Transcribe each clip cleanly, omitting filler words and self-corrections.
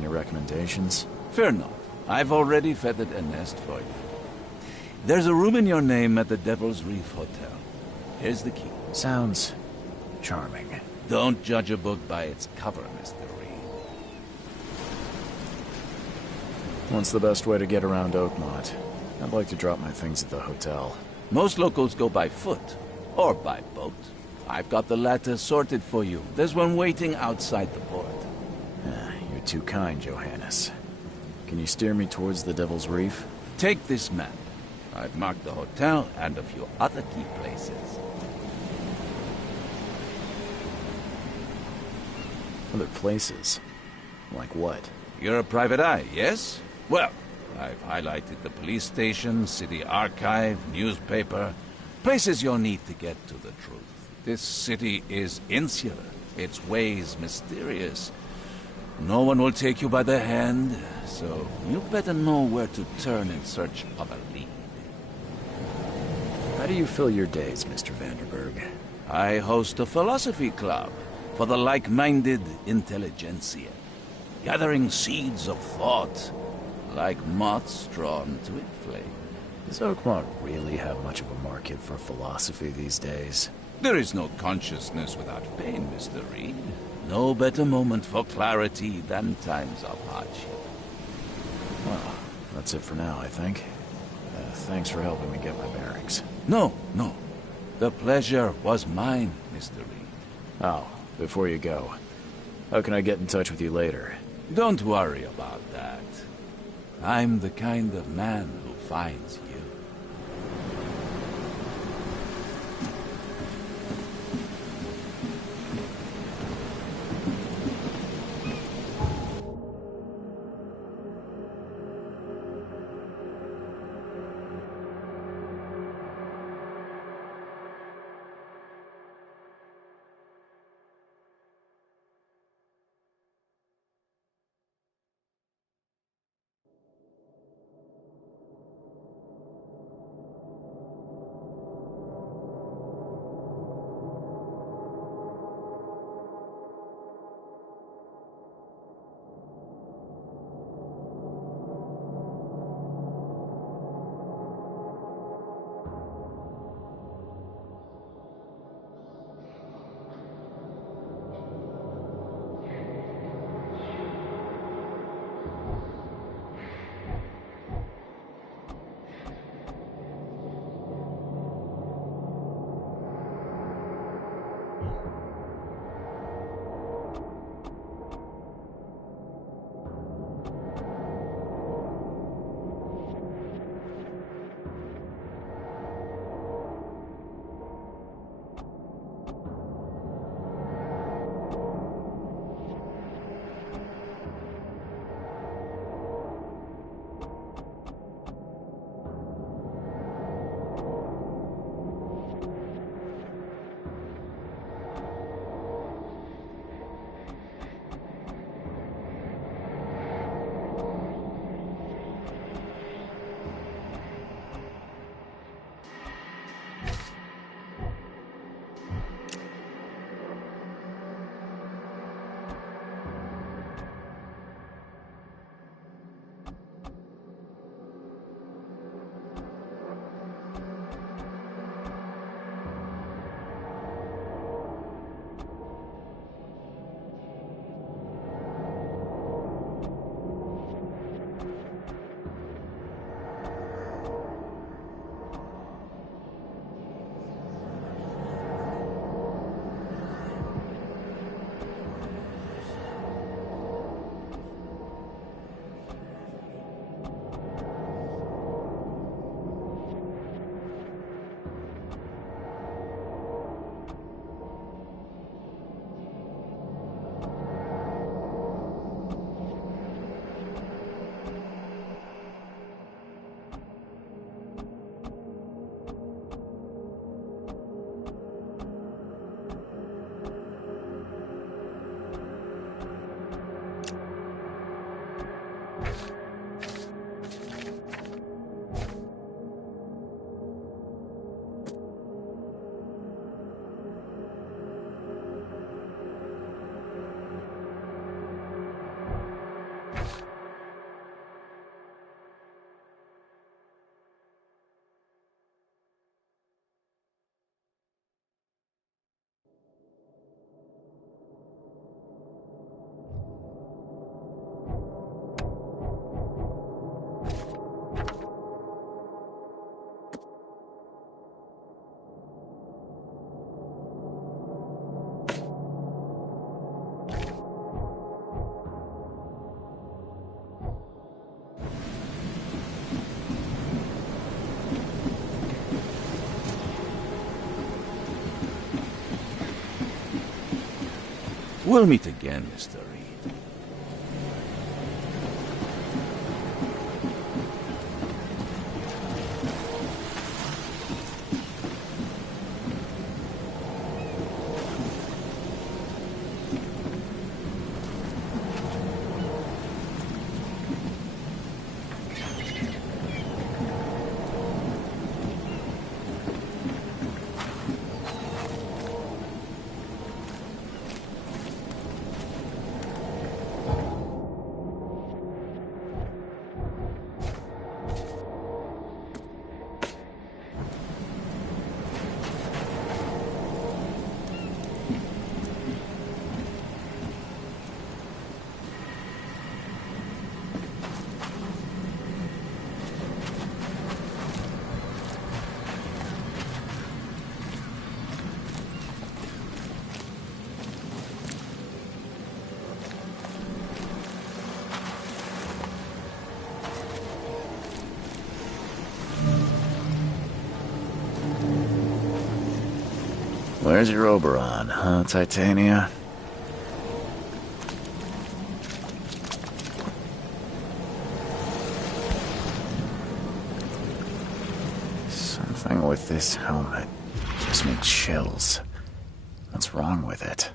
Any recommendations? Fear not. I've already feathered a nest for you. There's a room in your name at the Devil's Reef Hotel. Here's the key. Sounds charming. Don't judge a book by its cover, Mr. Reed. What's the best way to get around Oakmont? I'd like to drop my things at the hotel. Most locals go by foot, or by boat. I've got the latter sorted for you. There's one waiting outside the port. You're too kind, Johannes. Can you steer me towards the Devil's Reef? Take this map. I've marked the hotel and a few other key places. Other places? Like what? You're a private eye, yes? Well, I've highlighted the police station, city archive, newspaper, places you'll need to get to the truth. This city is insular, its ways mysterious. No one will take you by the hand, so you better know where to turn in search of a lead. How do you fill your days, Mr. Vanderberg? I host a philosophy club for the like-minded intelligentsia, gathering seeds of thought, like moths drawn to a flame. Does Oakmont really have much of a market for philosophy these days? There is no consciousness without pain, Mr. Reed. No better moment for clarity than times of hardship. Well, that's it for now, I think. Thanks for helping me get my bearings. No. The pleasure was mine, Mr. Reed. Oh, before you go, how can I get in touch with you later? Don't worry about that. I'm the kind of man who finds you. We'll meet again, Mr. Reed. Where's your Oberon, huh, Titania? Something with this helmet gives me chills. What's wrong with it?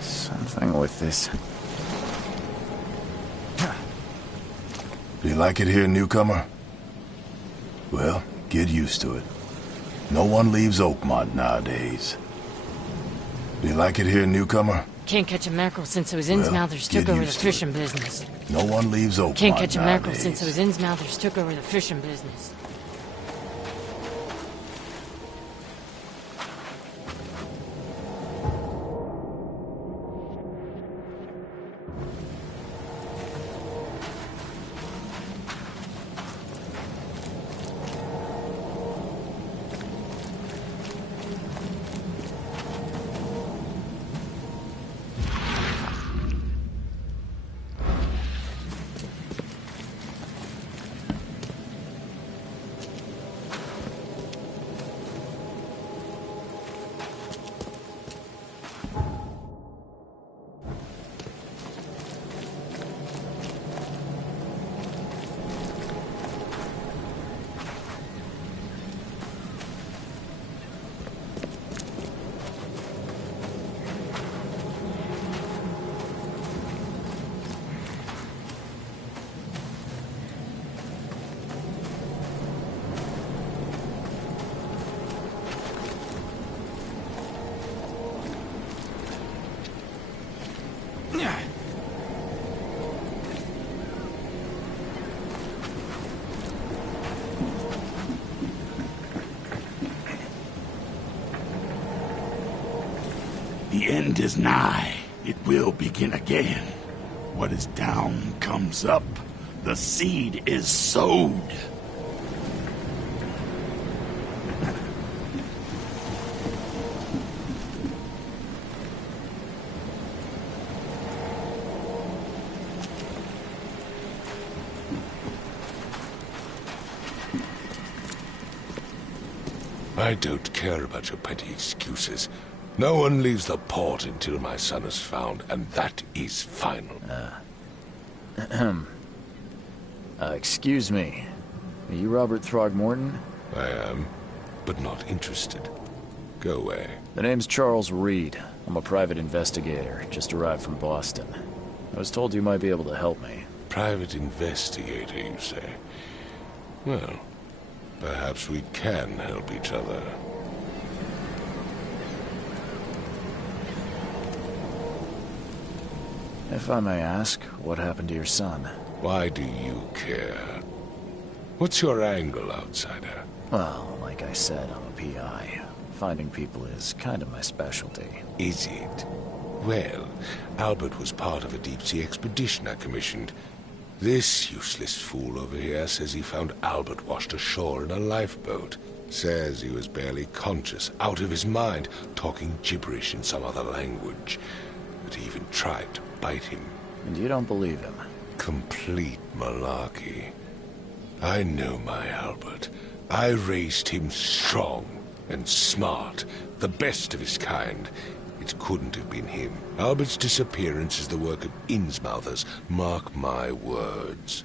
Something with this. Do you like it here, newcomer? Well, get used to it. No one leaves Oakmont nowadays. Do you like it here, newcomer? Can't catch a mackerel since those Innsmouthers took over the fishing business. No one leaves Oakmont Can't catch a mackerel nowadays. since those Innsmouthers took over the fishing business. The end is nigh. It will begin again. What is down comes up. The seed is sowed. I don't care about your petty excuses. No one leaves the port until my son is found, and that is final. Excuse me. Are you Robert Throgmorton? I am, but not interested. Go away. The name's Charles Reed. I'm a private investigator, just arrived from Boston. I was told you might be able to help me. Private investigator, you say? Well, perhaps we can help each other. If I may ask, what happened to your son? Why do you care? What's your angle, outsider? Well, like I said, I'm a PI. Finding people is kind of my specialty. Is it? Well, Albert was part of a deep-sea expedition I commissioned. This useless fool over here says he found Albert washed ashore in a lifeboat. Says he was barely conscious, out of his mind, talking gibberish in some other language. That he even tried to bite him. And you don't believe him? Complete malarkey. I know my Albert. I raised him strong and smart, the best of his kind. It couldn't have been him. Albert's disappearance is the work of Innsmouthers. Mark my words.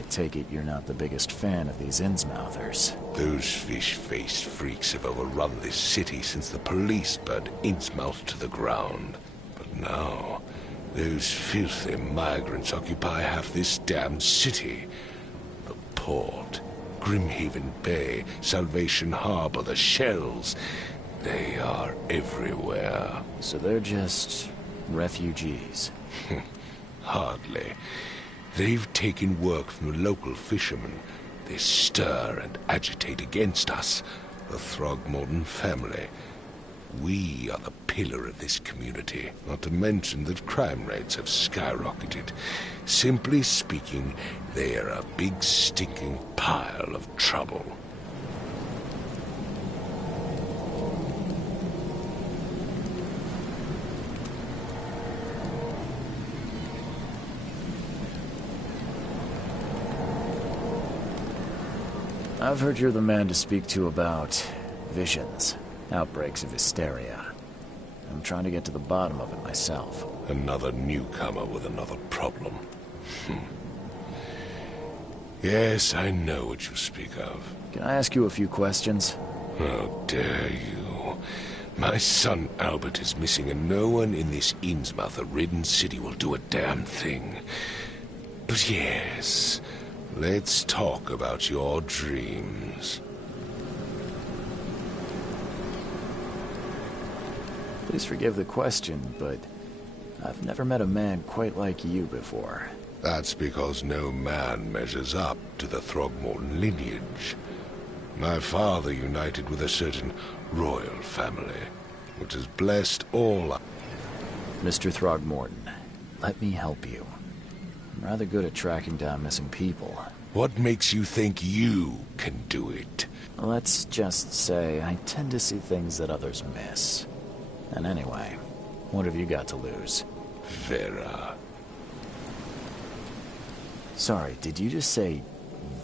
I take it you're not the biggest fan of these Innsmouthers. Those fish-faced freaks have overrun this city since the police burned Innsmouth to the ground. But now, those filthy migrants occupy half this damned city. The port, Grimhaven Bay, Salvation Harbor, the shells. They are everywhere. So they're just refugees. Hardly. They've taken work from the local fishermen. They stir and agitate against us, the Throgmorton family. We are the pillar of this community, not to mention that crime rates have skyrocketed. Simply speaking, they are a big stinking pile of trouble. I've heard you're the man to speak to about visions, outbreaks of hysteria. I'm trying to get to the bottom of it myself. Another newcomer with another problem. Yes, I know what you speak of. Can I ask you a few questions? How dare you? My son Albert is missing, and no one in this Innsmouth-ridden city will do a damn thing. But yes, let's talk about your dreams. Please forgive the question, but I've never met a man quite like you before. That's because no man measures up to the Throgmorton lineage. My father united with a certain royal family, which has blessed all... Mr. Throgmorton, let me help you. I'm rather good at tracking down missing people. What makes you think you can do it? Let's just say I tend to see things that others miss. And anyway, what have you got to lose? Vera. Sorry, did you just say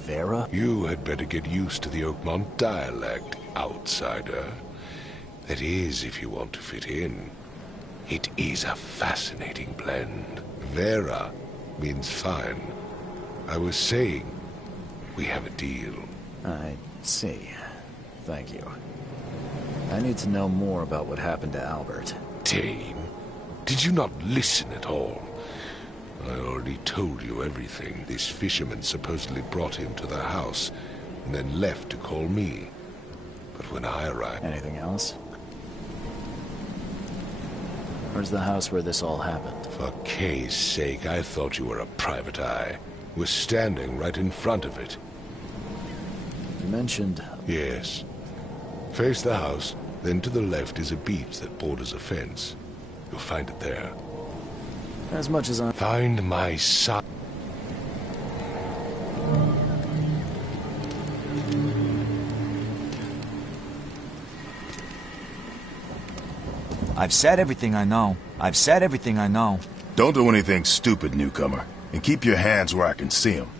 Vera? You had better get used to the Oakmont dialect, outsider. That is, if you want to fit in. It is a fascinating blend. Vera means fine. I was saying, we have a deal. I see. Thank you. I need to know more about what happened to Albert. Dane, did you not listen at all? I already told you everything. This fisherman supposedly brought him to the house, and then left to call me. But when I arrived... Anything else? Where's the house where this all happened? For Kay's sake, I thought you were a private eye. We're standing right in front of it. You mentioned... Yes. Face the house, then to the left is a beach that borders a fence. You'll find it there. As much as I... Find my son. I've said everything I know. I've said everything I know. Don't do anything stupid, newcomer. And keep your hands where I can see them.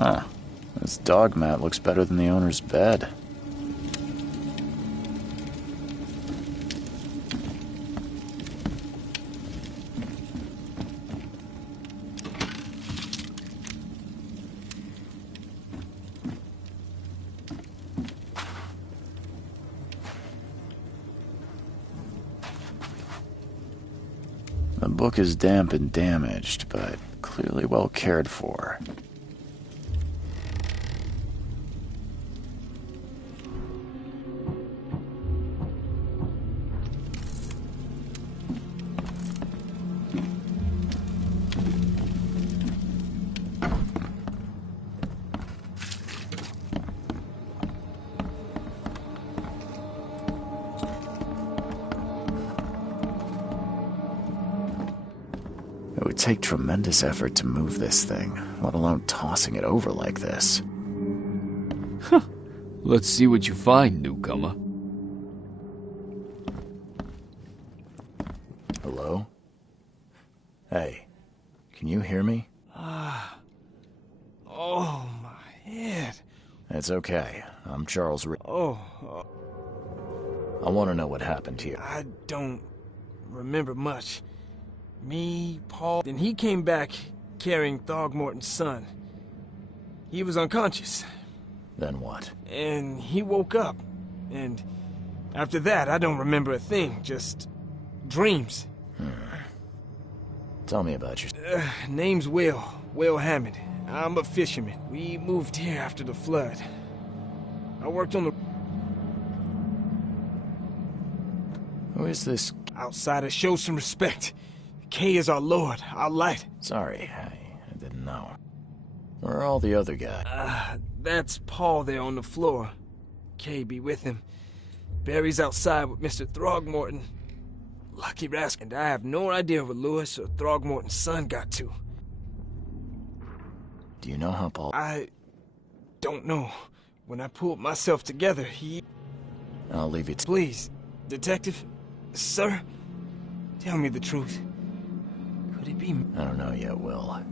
Huh. This dog mat looks better than the owner's bed. The book is damp and damaged, but clearly well cared for. It would take tremendous effort to move this thing, let alone tossing it over like this. Let's see what you find, newcomer. Hello? Hey, can you hear me? Oh, my head. It's okay. I'm Charles I want to know what happened here. I don't remember much. Me, Paul, then he came back carrying Throgmorton's son. He was unconscious. Then what? And he woke up. And after that, I don't remember a thing. Just dreams. Tell me about your... Name's Will Hammond. I'm a fisherman. We moved here after the flood. I worked on the... Who is this? Outsider, show some respect. Kay is our lord, our light. Sorry, I didn't know. Where are all the other guys? That's Paul there on the floor. Kay be with him. Barry's outside with Mr. Throgmorton. Lucky rascal. And I have no idea where Lewis or Throgmorton's son got to. Do you know how Paul... I don't know. When I pulled myself together, I'll leave you to... Please, detective, sir, tell me the truth. Could it be... I don't know yet, Will.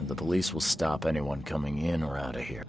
The police will stop anyone coming in or out of here.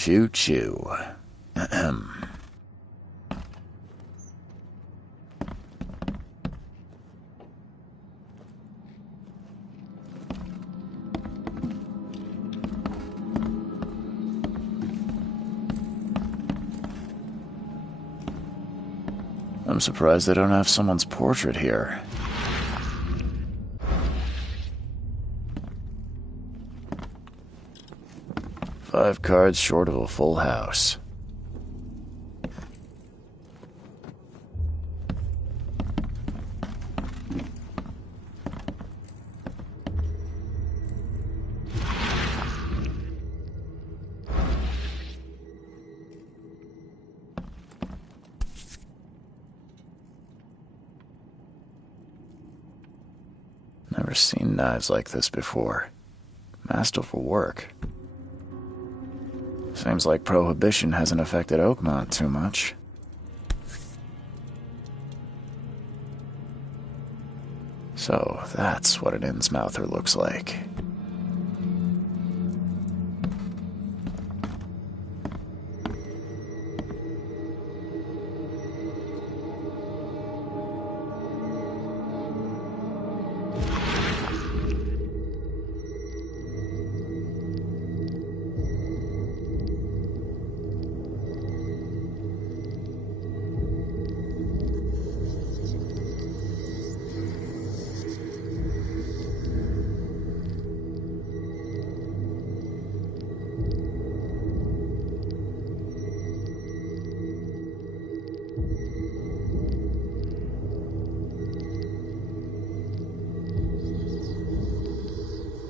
Choo-choo. Ahem. I'm surprised they don't have someone's portrait here. Five cards short of a full house. Never seen knives like this before. Masterful work. Seems like Prohibition hasn't affected Oakmont too much. So, that's what an Innsmouther looks like.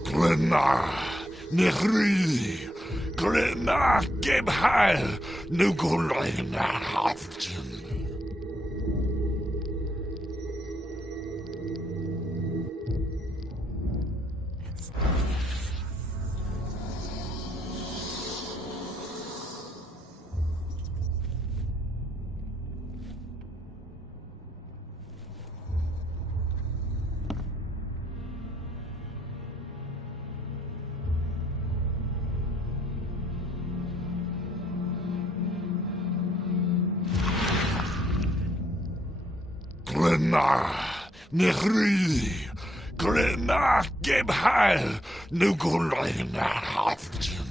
Glenna, Nehri, Glenna, Gebheil, Nugulen, Haften. Glenna, Nehri, Glenna, Gebheil, Nugulen, Haften.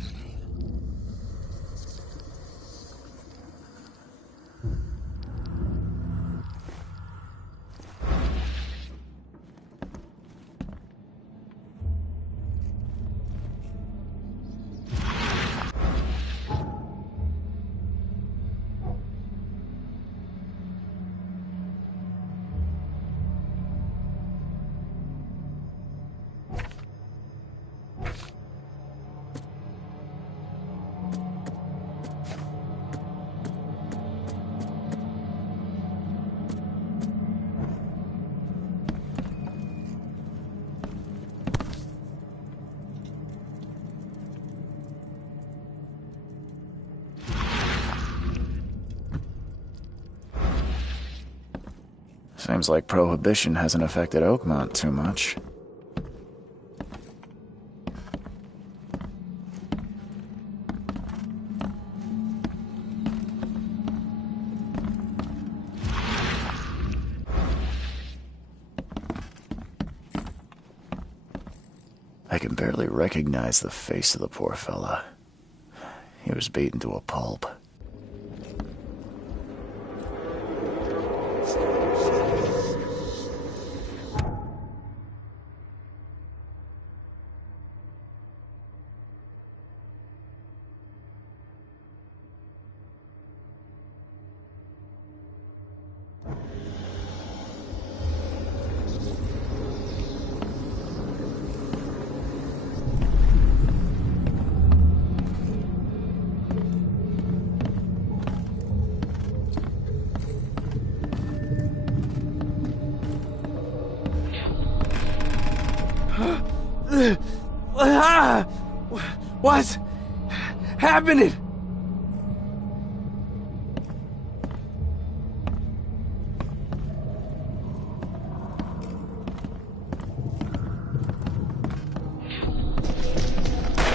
Seems like Prohibition hasn't affected Oakmont too much. I can barely recognize the face of the poor fella. He was beaten to a pulp. What's happening?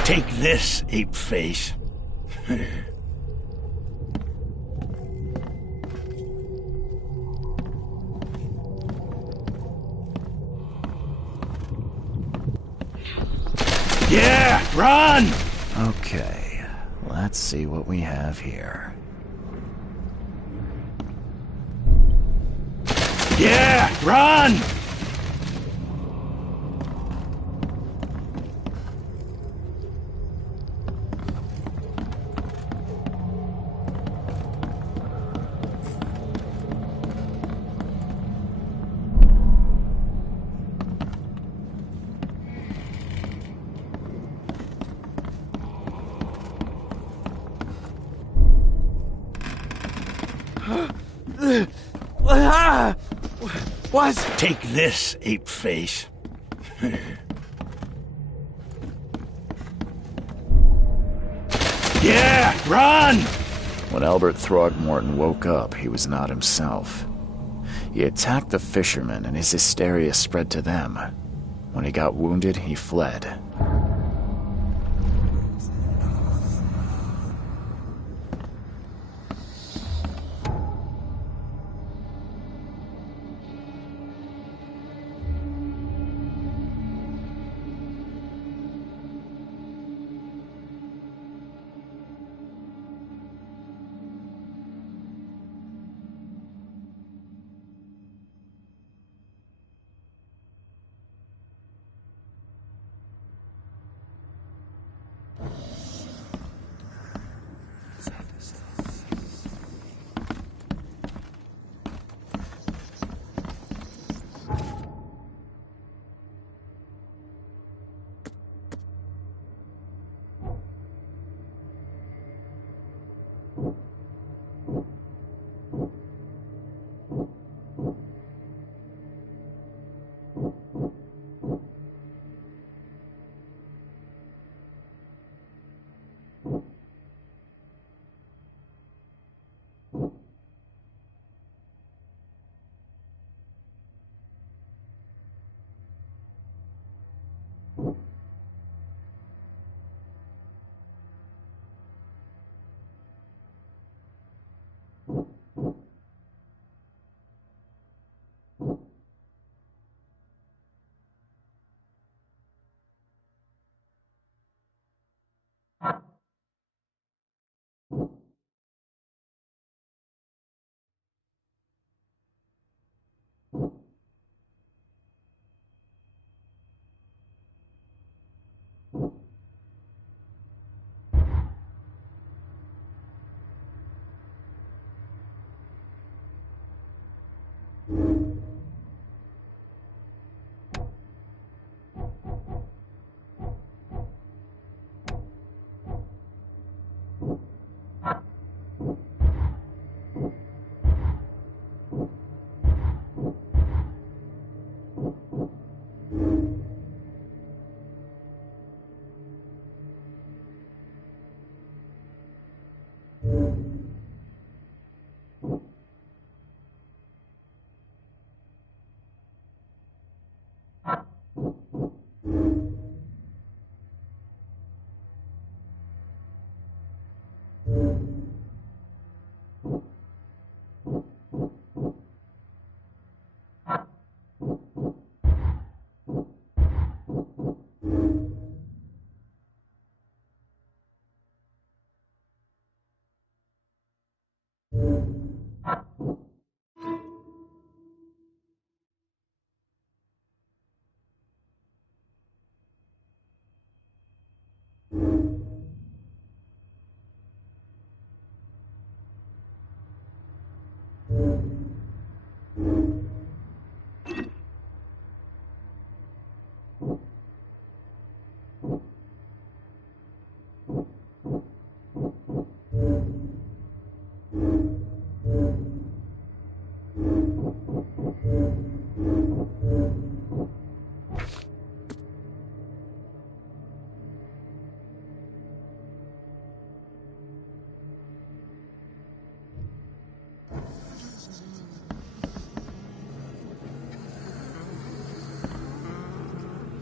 Take this, ape face. Yeah, run! Okay, let's see what we have here. Yeah, run! What? Take this, ape face. Yeah, run! When Albert Throgmorton woke up, he was not himself. He attacked the fishermen, and his hysteria spread to them. When he got wounded, he fled.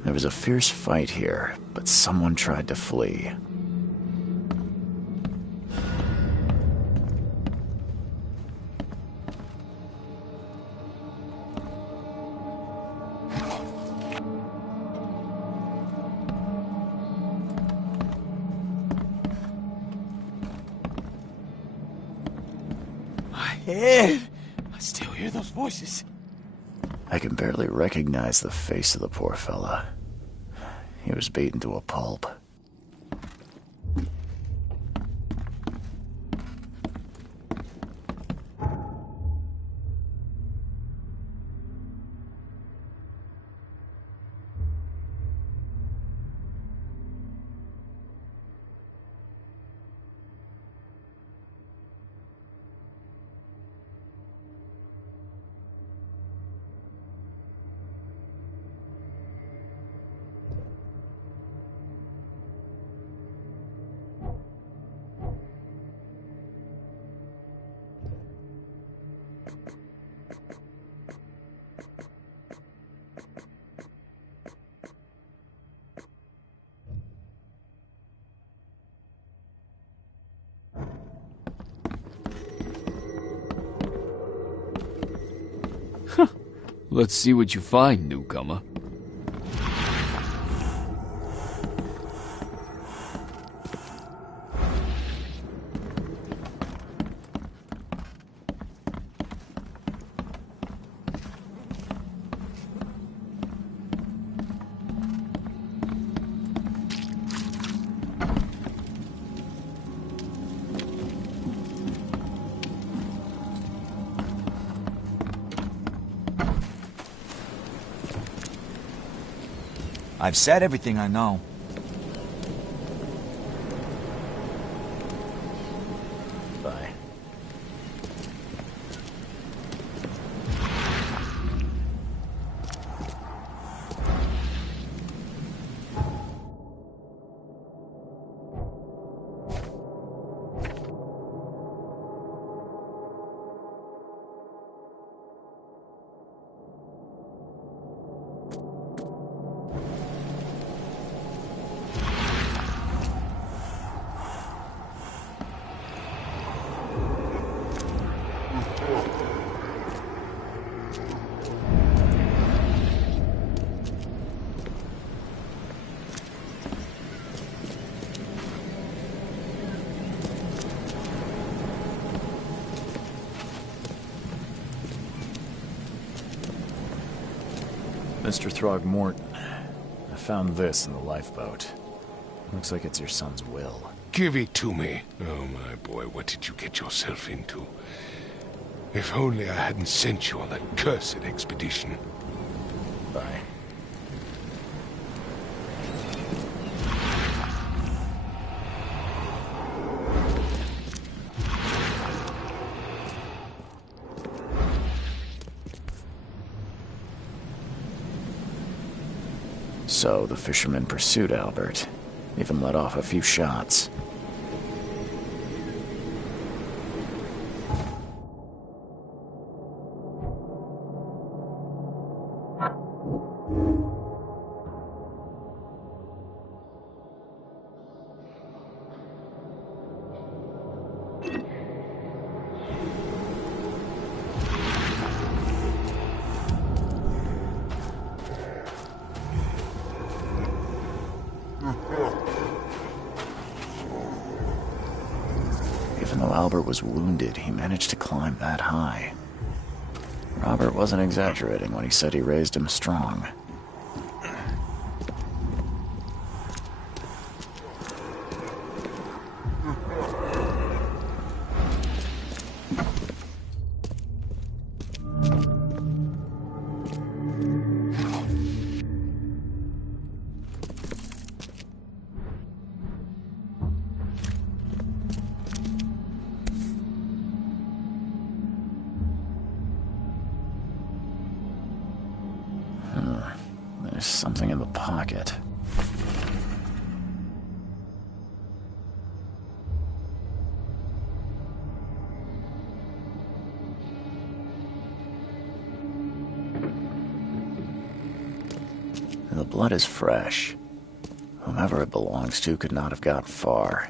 There was a fierce fight here, but someone tried to flee. head. I still hear those voices. I can barely recognize the face of the poor fella. He was beaten to a pulp. Let's see what you find, newcomer. I've said everything I know. Bye. Mr. Throgmorton, I found this in the lifeboat. Looks like it's your son's will. Give it to me. Oh, my boy, what did you get yourself into? If only I hadn't sent you on that cursed expedition. Bye. So the fisherman pursued Albert, even let off a few shots. Even though Albert was wounded, he managed to climb that high. Robert wasn't exaggerating when he said he raised him strong. There's something in the pocket. The blood is fresh. Whomever it belongs to could not have got far.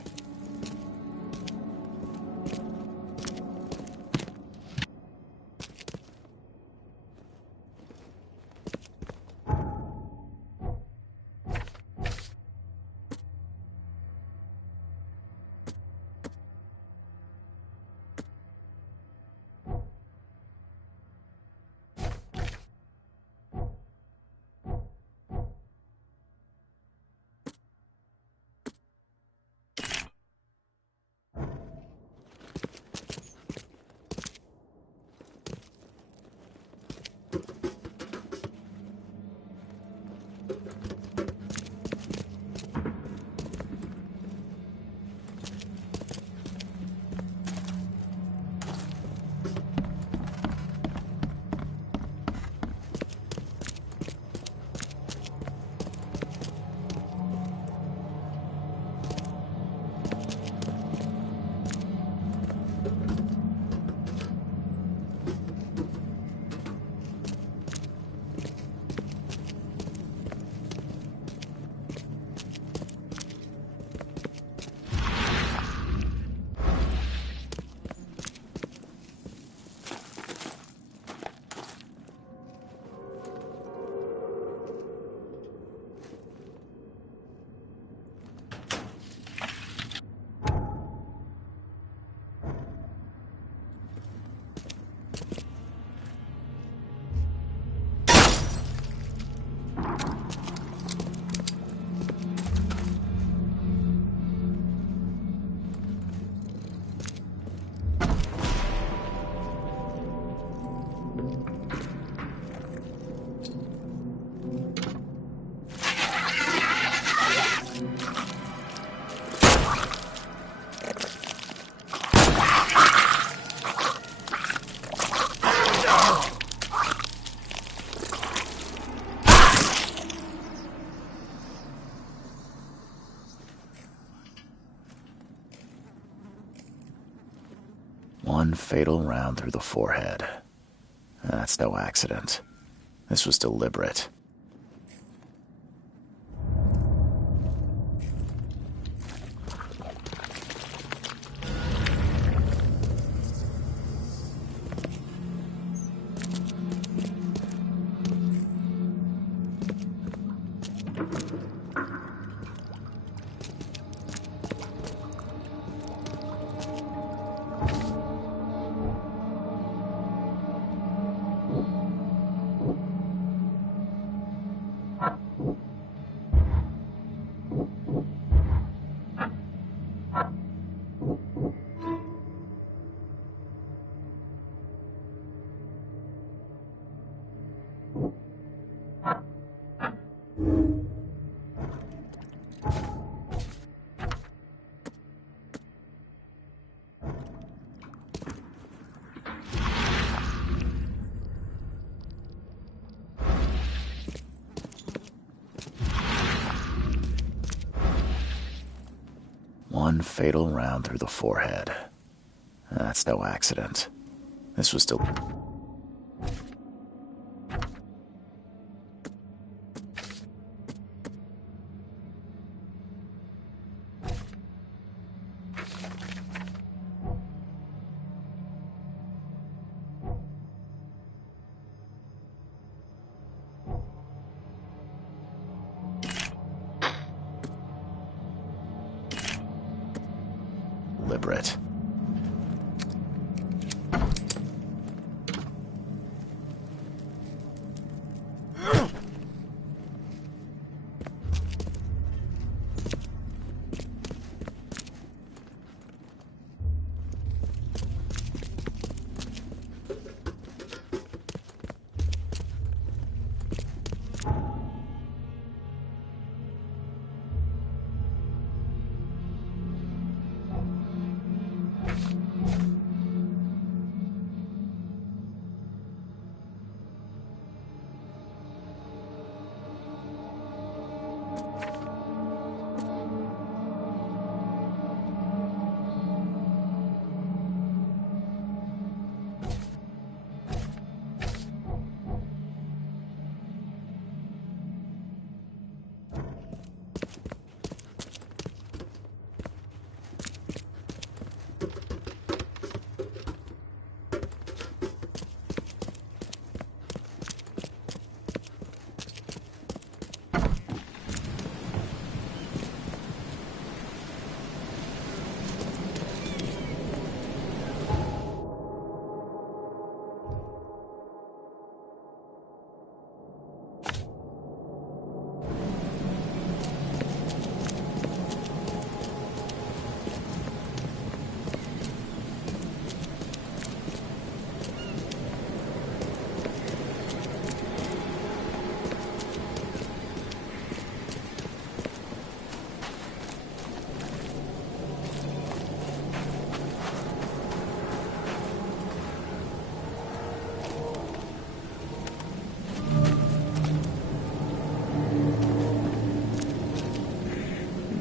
One fatal round through the forehead. That's no accident. This was deliberate. One fatal round through the forehead. That's no accident. This was deliberate.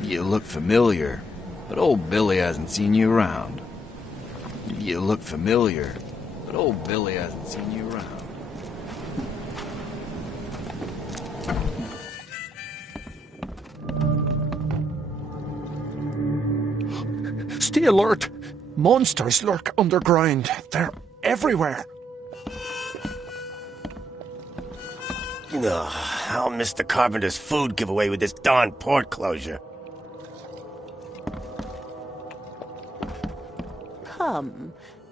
You look familiar, but old Billy hasn't seen you around. You look familiar, but old Billy hasn't seen you around. Stay alert! Monsters lurk underground. They're everywhere. Ugh, I'll miss the Carpenter's food giveaway with this darn port closure.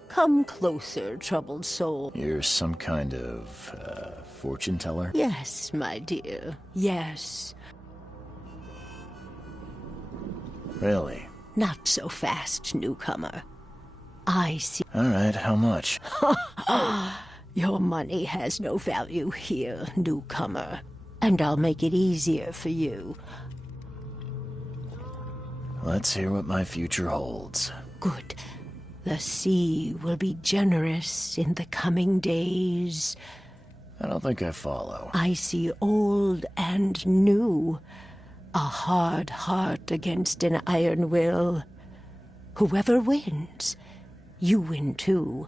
Come closer, troubled soul. You're some kind of, fortune teller? Yes, my dear, yes. Really? Not so fast, newcomer. I see. All right, how much? Your money has no value here, newcomer. And I'll make it easier for you. Let's hear what my future holds. Good. The sea will be generous in the coming days. I don't think I follow. I see old and new. A hard heart against an iron will. Whoever wins you win too.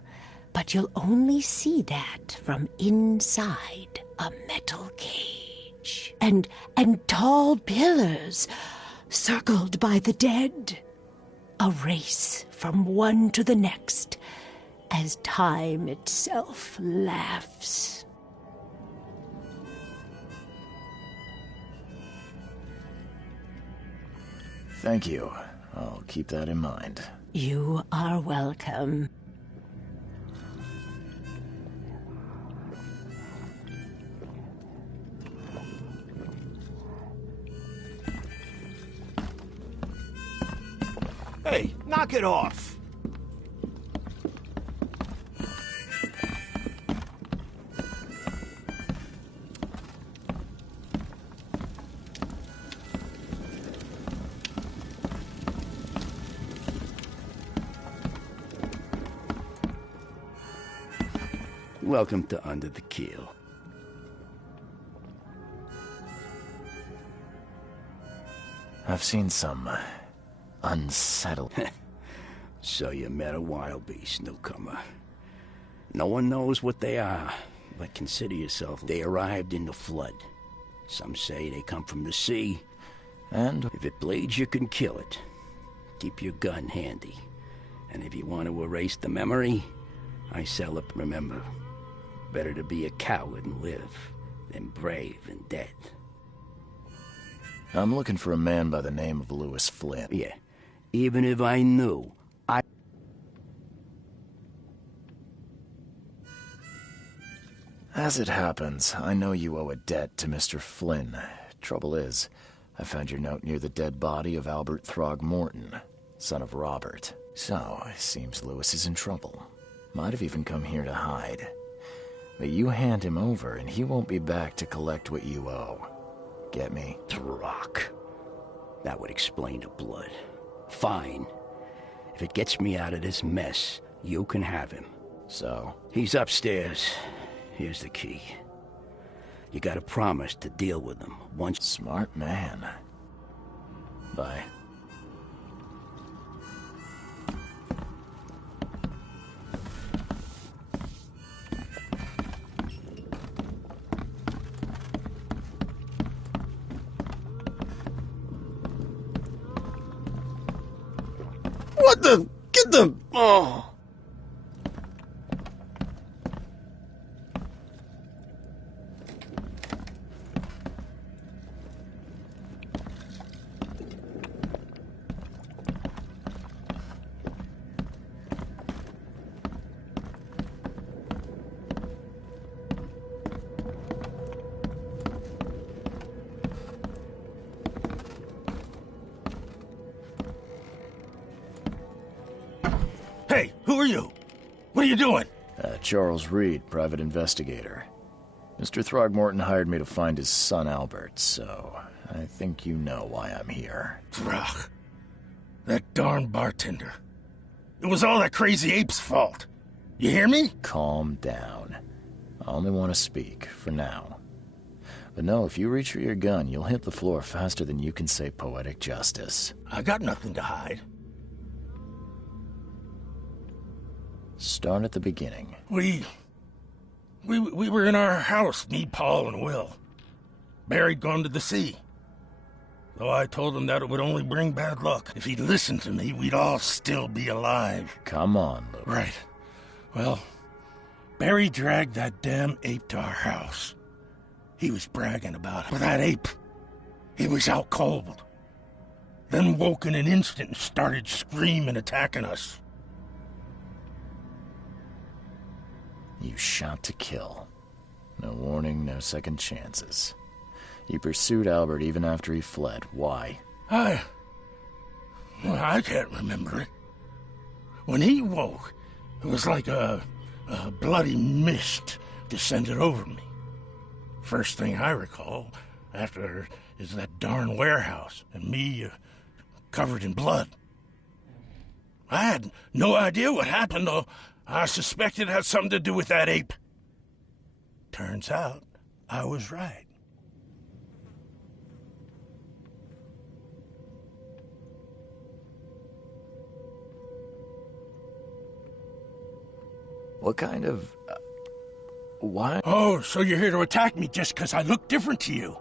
But you'll only see that from inside a metal cage. And tall pillars circled by the dead. A race from one to the next as time itself laughs. Thank you. I'll keep that in mind. You are welcome. Hey, knock it off! Welcome to Under the Keel. I've seen some unsettled. So you met a wild beast, newcomer. No one knows what they are, but consider yourself they arrived in the flood. Some say they come from the sea, and if it bleeds, you can kill it. Keep your gun handy. And if you want to erase the memory, I sell it. Remember, better to be a coward and live than brave and dead. I'm looking for a man by the name of Louis Flynn. Yeah, even if I knew, As it happens, I know you owe a debt to Mr. Flynn. Trouble is, I found your note near the dead body of Albert Throgmorton, son of Robert. So, it seems Louis is in trouble. Might have even come here to hide. But you hand him over and he won't be back to collect what you owe. Get me? Throck. That would explain the blood. Fine. If it gets me out of this mess, you can have him. So? He's upstairs. Here's the key. You gotta promise to deal with him once. Smart man. Bye. What the? Get the... Oh. Hey, who are you? What are you doing? Charles Reed, private investigator. Mr. Throgmorton hired me to find his son Albert, so I think you know why I'm here. Throg. That darn bartender. It was all that crazy ape's fault. You hear me? Calm down. I only want to speak, for now. But no, if you reach for your gun, you'll hit the floor faster than you can say poetic justice. I got nothing to hide. Start at the beginning. We were in our house, me, Paul, and Will. Barry'd gone to the sea. Though I told him that it would only bring bad luck. If he'd listened to me, we'd all still be alive. Come on, Luke. Right. Well, Barry dragged that damn ape to our house. He was bragging about it. But that ape, he was out cold. Then woke in an instant and started screaming, attacking us. You shot to kill. No warning, no second chances. You pursued Albert even after he fled. Why? I can't remember it. When he woke, it was like a bloody mist descended over me. First thing I recall after is that darn warehouse and me covered in blood. I had no idea what happened, though. I suspected it had something to do with that ape. Turns out, I was right. What kind of... why? Oh, so you're here to attack me just because I look different to you?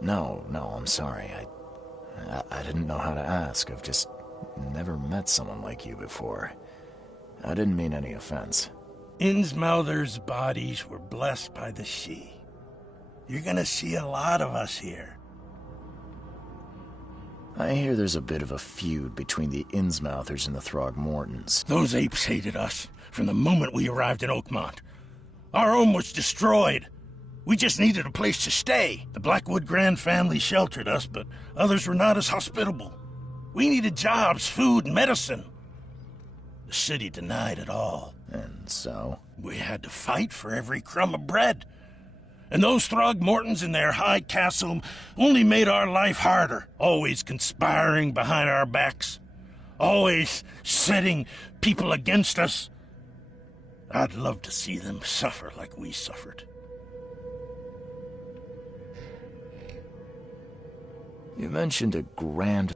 No, I'm sorry. I didn't know how to ask. I've just never met someone like you before. I didn't mean any offense. Innsmouther's bodies were blessed by the sea. You're gonna see a lot of us here. I hear there's a bit of a feud between the Innsmouthers and the Throgmortons. Those apes hated us from the moment we arrived in Oakmont. Our home was destroyed. We just needed a place to stay. The Blackwood Grand family sheltered us, but others were not as hospitable. We needed jobs, food, and medicine. The city denied it all. And so? We had to fight for every crumb of bread. And those Throgmortons in their high castle only made our life harder, always conspiring behind our backs, always setting people against us. I'd love to see them suffer like we suffered. You mentioned a grand...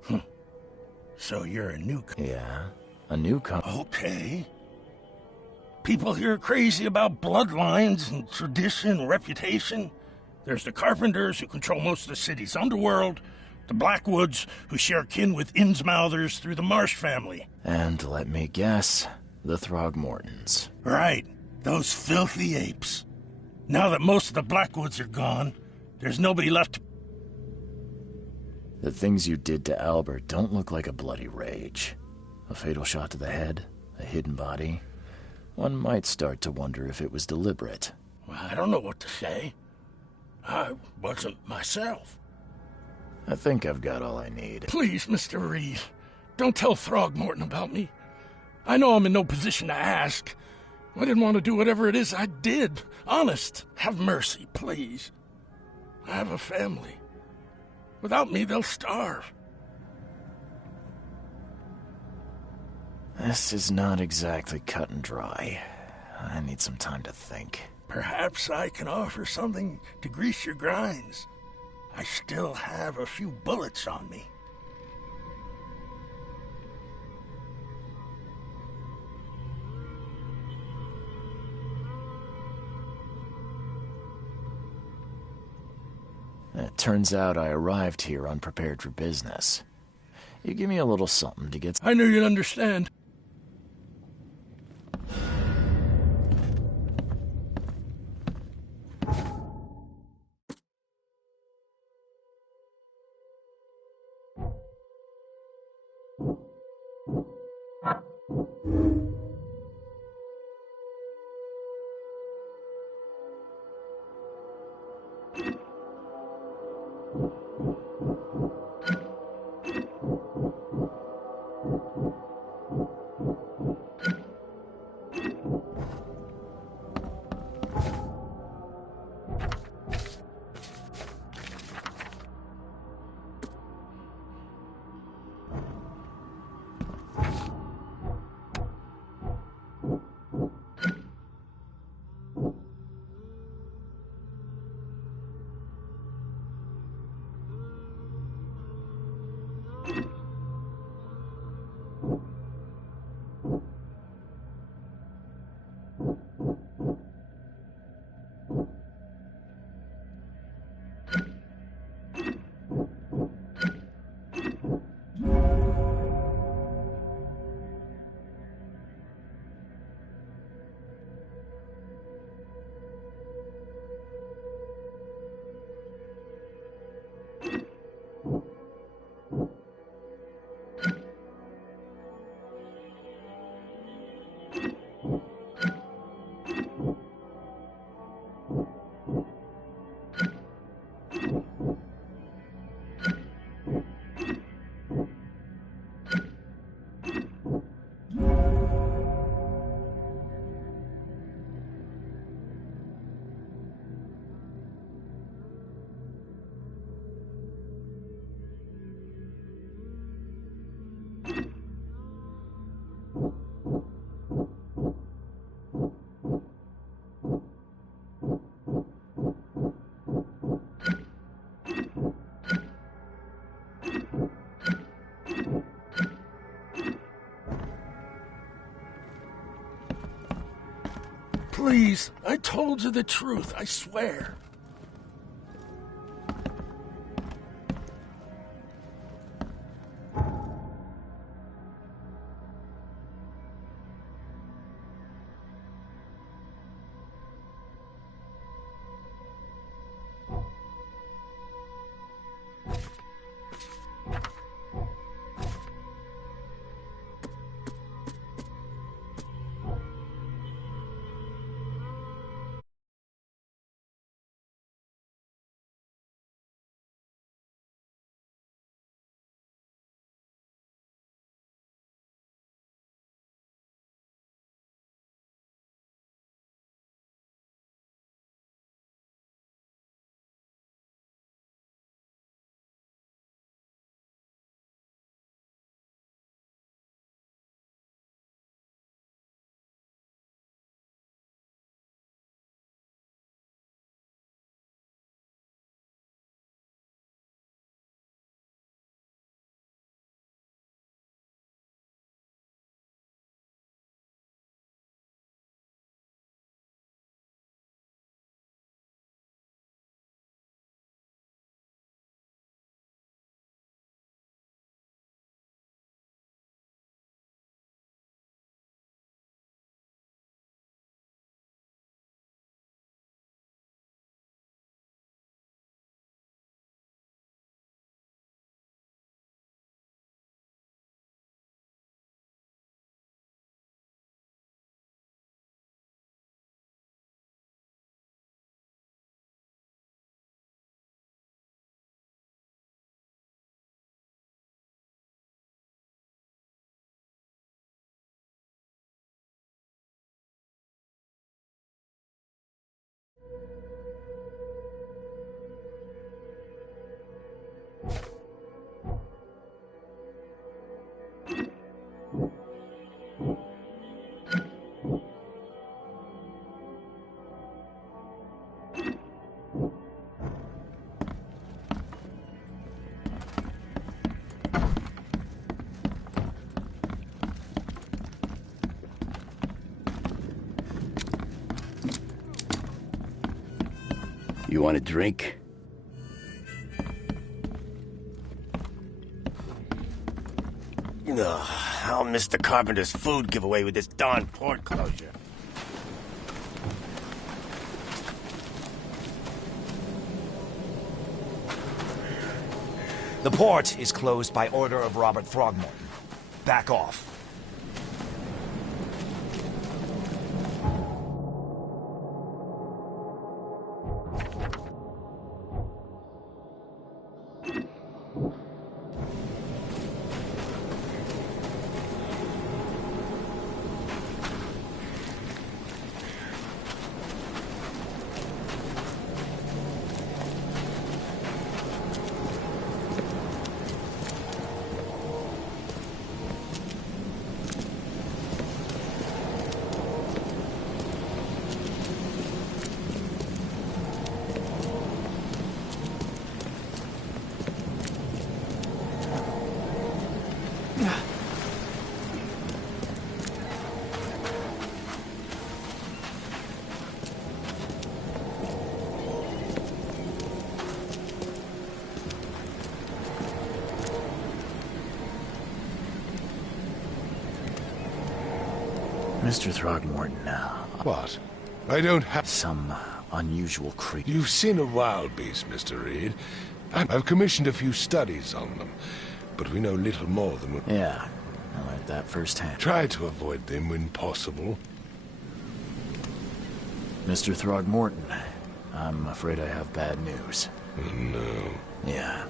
So you're a newcomer? Yeah, a newcomer. Okay. People here are crazy about bloodlines and tradition and reputation. There's the Carpenters, who control most of the city's underworld, the Blackwoods, who share kin with Innsmouthers through the Marsh family. And let me guess, the Throgmortons. Right, those filthy apes. Now that most of the Blackwoods are gone, there's nobody left to... The things you did to Albert don't look like a bloody rage. A fatal shot to the head, a hidden body. One might start to wonder if it was deliberate. Well, I don't know what to say. I wasn't myself. I think I've got all I need. Please, Mr. Reed, don't tell Throgmorton about me. I know I'm in no position to ask. I didn't want to do whatever it is I did. Honest, have mercy, please. I have a family. Without me, they'll starve. This is not exactly cut and dry. I need some time to think. Perhaps I can offer something to grease your grinds. I still have a few bullets on me. It turns out I arrived here unprepared for business. You give me a little something to get... I knew you'd understand. Please, I told you the truth, I swear. You want a drink? Ugh, I'll miss the carpenter's food giveaway with this darn port closure. The port is closed by order of Robert Throgmorton. Back off. Mr. Throgmorton, what? I don't have... Some unusual creature. You've seen a wild beast, Mr. Reed. I've commissioned a few studies on them, but we know little more than... Yeah, I learned that firsthand. Try to avoid them when possible. Mr. Throgmorton, I'm afraid I have bad news. Oh, no. Yeah,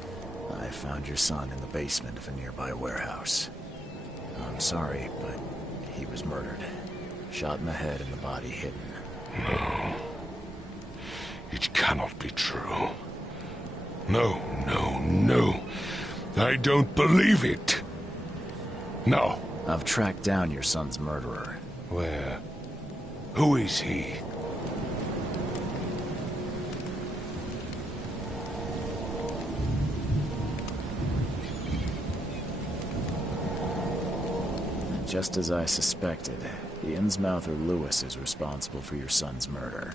I found your son in the basement of a nearby warehouse. I'm sorry, but he was murdered. Shot in the head and the body hidden. No. It cannot be true. No, no, no. I don't believe it. No. I've tracked down your son's murderer. Where? Who is he? Just as I suspected, The Innsmouther Lewis is responsible for your son's murder.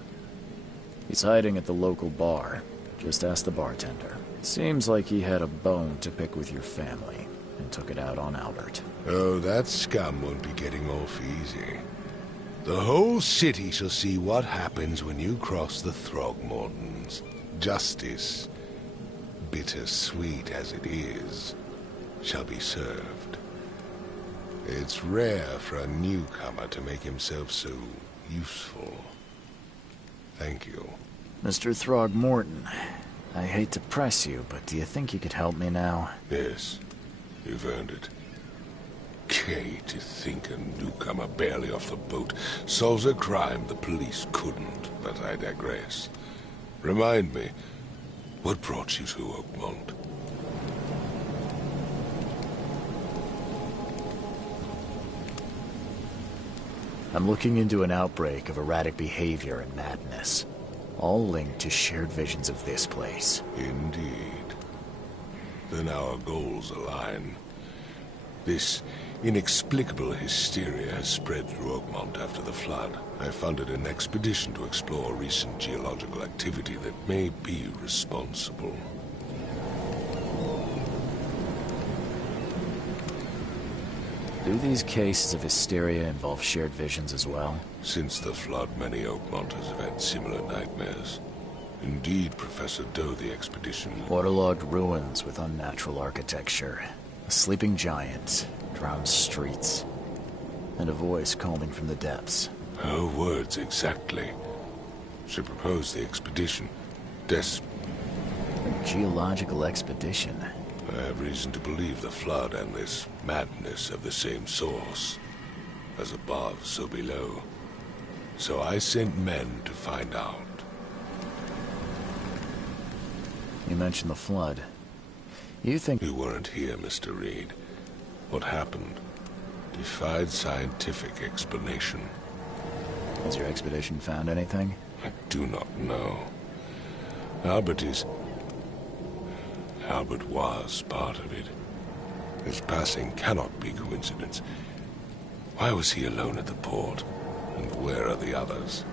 He's hiding at the local bar. Just ask the bartender. Seems like he had a bone to pick with your family, and took it out on Albert. Oh, that scum won't be getting off easy. The whole city shall see what happens when you cross the Throgmortons. Justice, bittersweet as it is, shall be served. It's rare for a newcomer to make himself so useful. Thank you. Mr. Throgmorton, I hate to press you, but do you think you could help me now? Yes, you've earned it. Kay, to think a newcomer barely off the boat solves a crime the police couldn't, but I digress. Remind me, what brought you to Oakmont? I'm looking into an outbreak of erratic behavior and madness, all linked to shared visions of this place. Indeed. Then our goals align. This inexplicable hysteria has spread through Oakmont after the flood. I funded an expedition to explore recent geological activity that may be responsible. Do these cases of hysteria involve shared visions as well? Since the flood, many Oakmonters have had similar nightmares. Indeed, Professor Doe, the expedition... Waterlogged ruins with unnatural architecture. A sleeping giant, drowned streets, and a voice calling from the depths. Her words exactly. She proposed the expedition. A geological expedition? I have reason to believe the flood and this madness have the same source. As above, so below. So I sent men to find out. You mentioned the flood. You think... You weren't here, Mr. Reed. What happened defied scientific explanation. Has your expedition found anything? I do not know. Albert was part of it. His passing cannot be coincidence. Why was he alone at the port? And where are the others?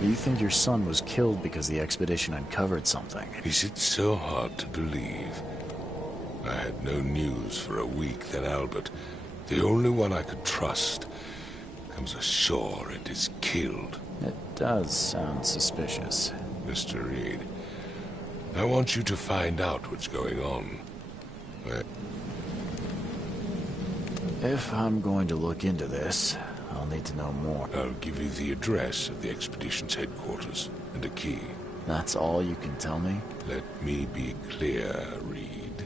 You think your son was killed because the expedition uncovered something? Is it so hard to believe? I had no news for a week, then Albert, the only one I could trust, comes ashore and is killed. It does sound suspicious. Mr. Reed, I want you to find out what's going on. If I'm going to look into this, I'll need to know more. I'll give you the address of the expedition's headquarters and a key. That's all you can tell me? Let me be clear, Reed.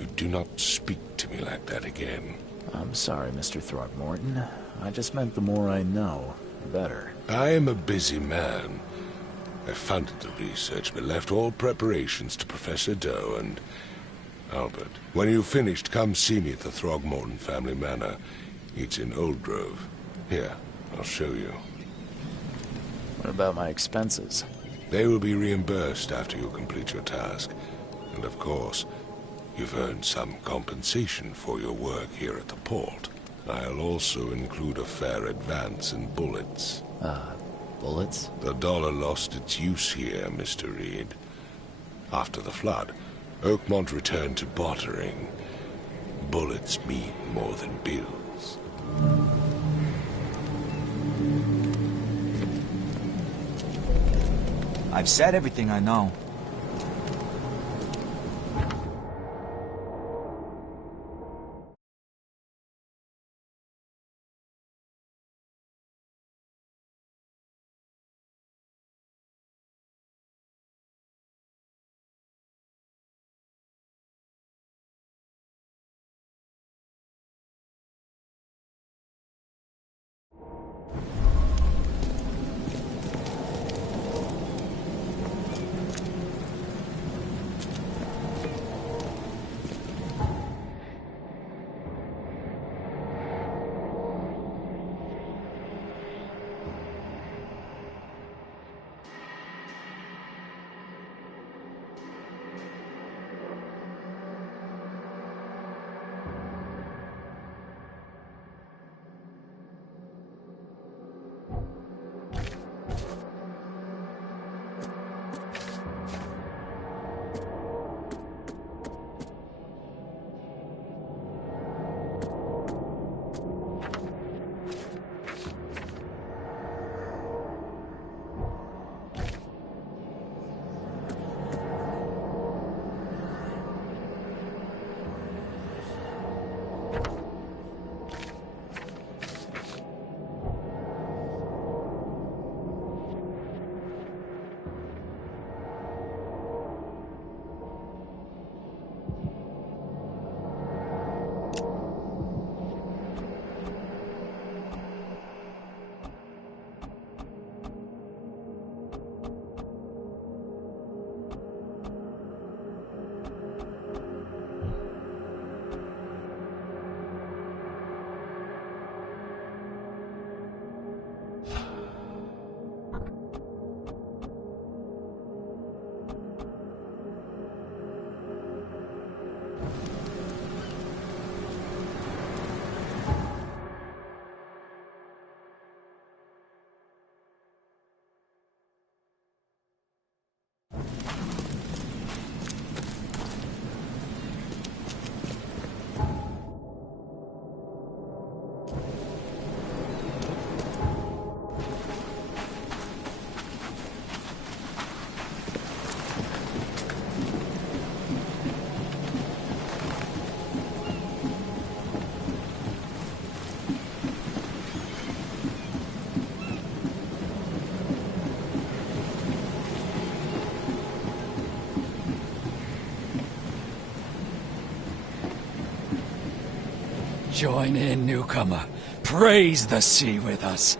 You do not speak to me like that again. I'm sorry, Mr. Throgmorton. I just meant the more I know, the better. I am a busy man. I funded the research, but left all preparations to Professor Doe and Albert. When you've finished, come see me at the Throgmorton family manor. It's in Old Grove. Here, I'll show you. What about my expenses? They will be reimbursed after you complete your task. And of course, you've earned some compensation for your work here at the port. I'll also include a fair advance in bullets. Bullets? The dollar lost its use here, Mr. Reed. After the flood, Oakmont returned to bartering. Bullets mean more than bills. I've said everything I know. Join in, newcomer. Praise the sea with us.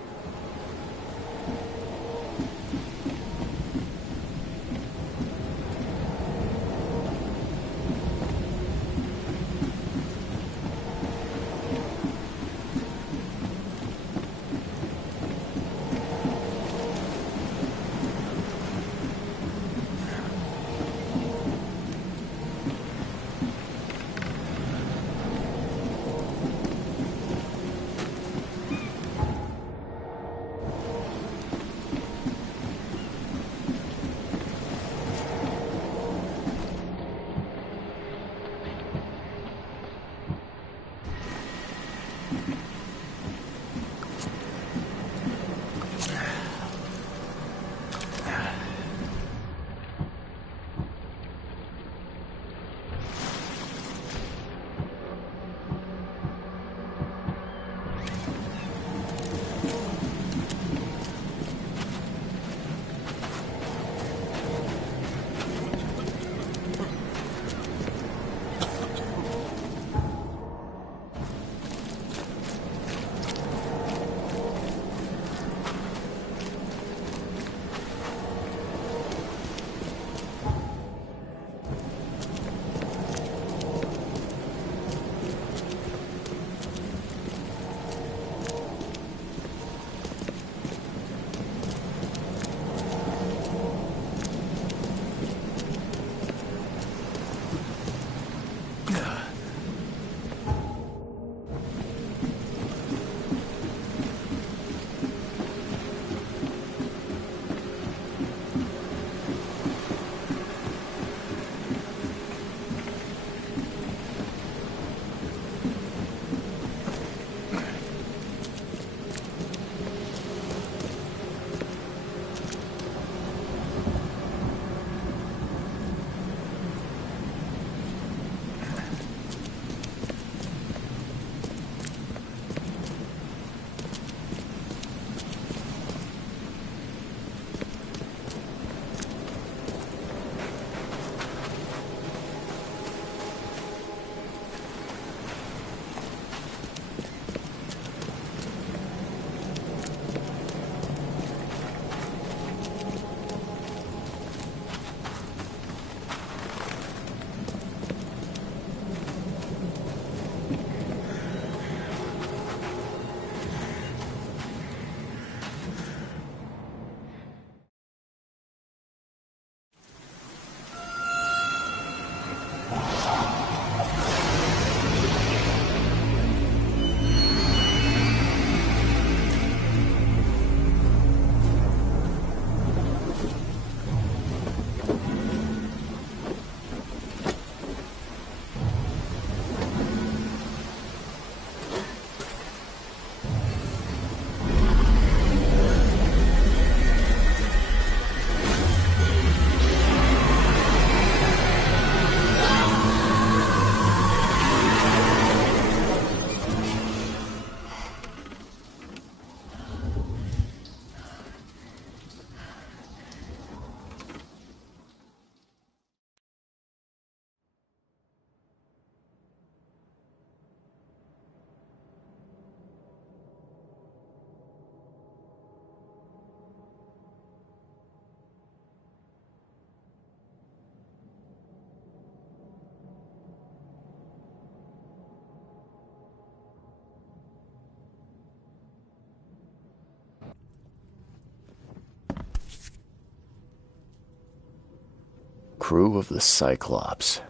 Crew of the Cyclops.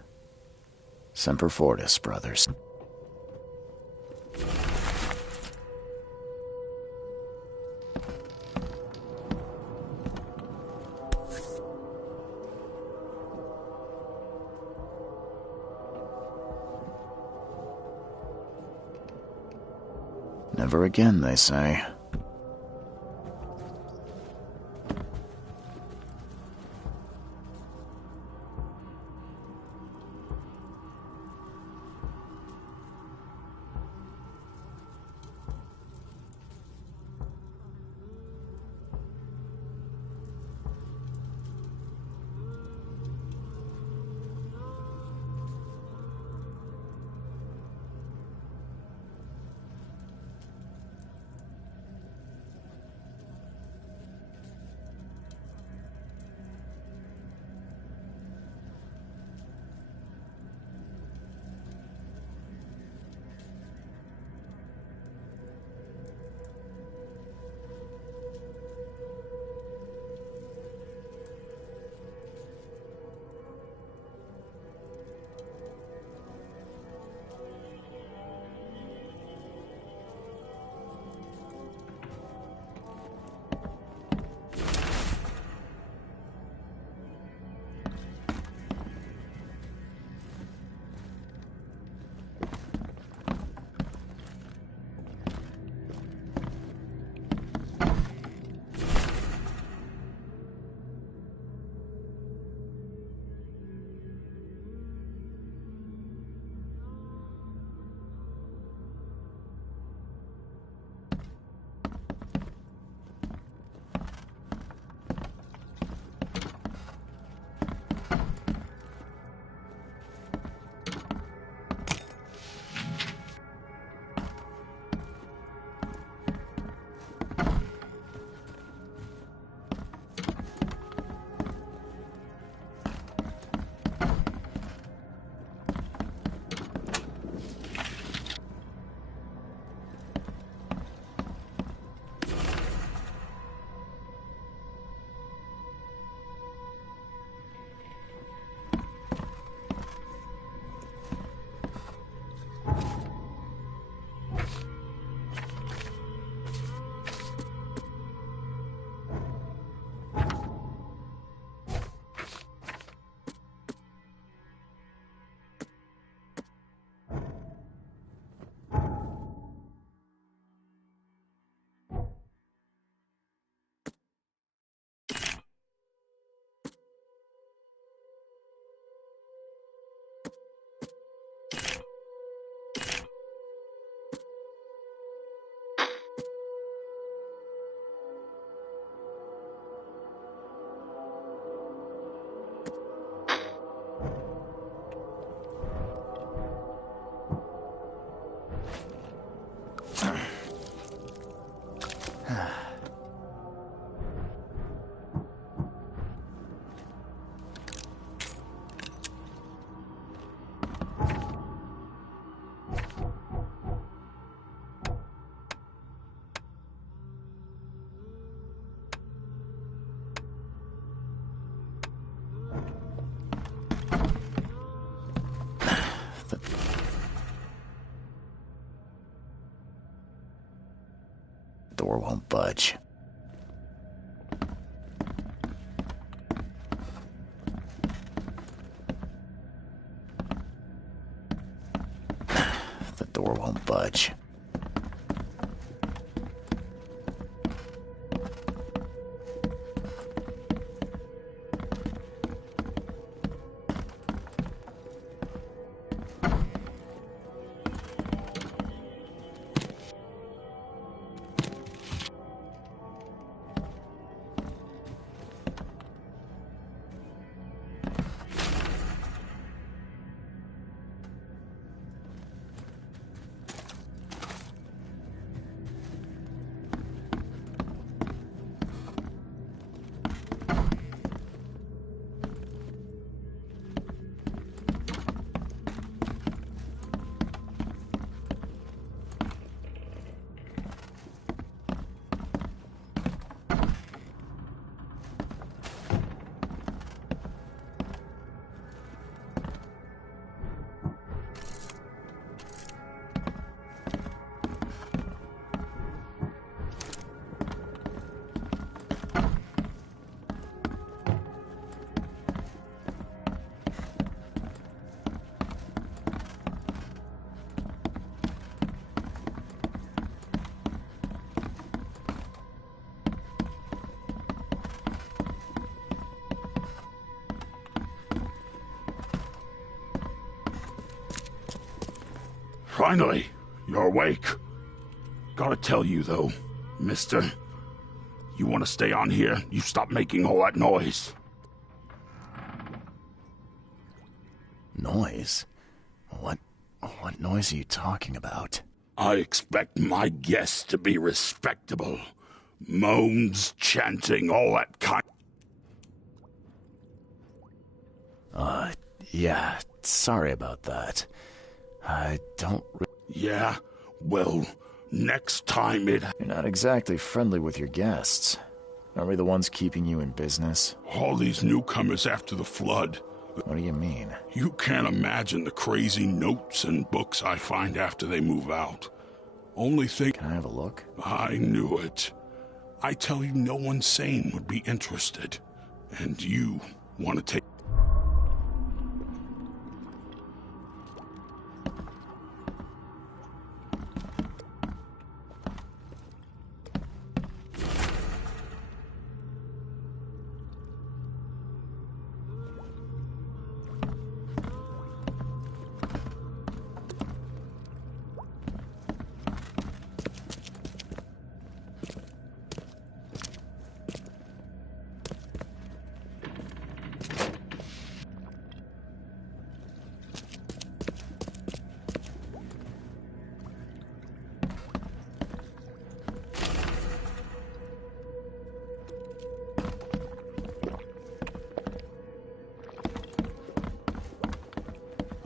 Semper Fortis, brothers. Never again, they say. door won't budge. The door won't budge. Finally, you're awake. Gotta tell you, though, mister, you want to stay on here, you stop making all that noise. Noise? What noise are you talking about? I expect my guests to be respectable. Moans, chanting, all that kind. Yeah, sorry about that. I don't Yeah? Well, next time You're not exactly friendly with your guests. Aren't we the ones keeping you in business? All these newcomers after the flood. What do you mean? You can't imagine the crazy notes and books I find after they move out. Only thing... Can I have a look? I knew it. I tell you, no one sane would be interested. And you want to take...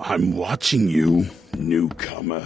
I'm watching you, newcomer.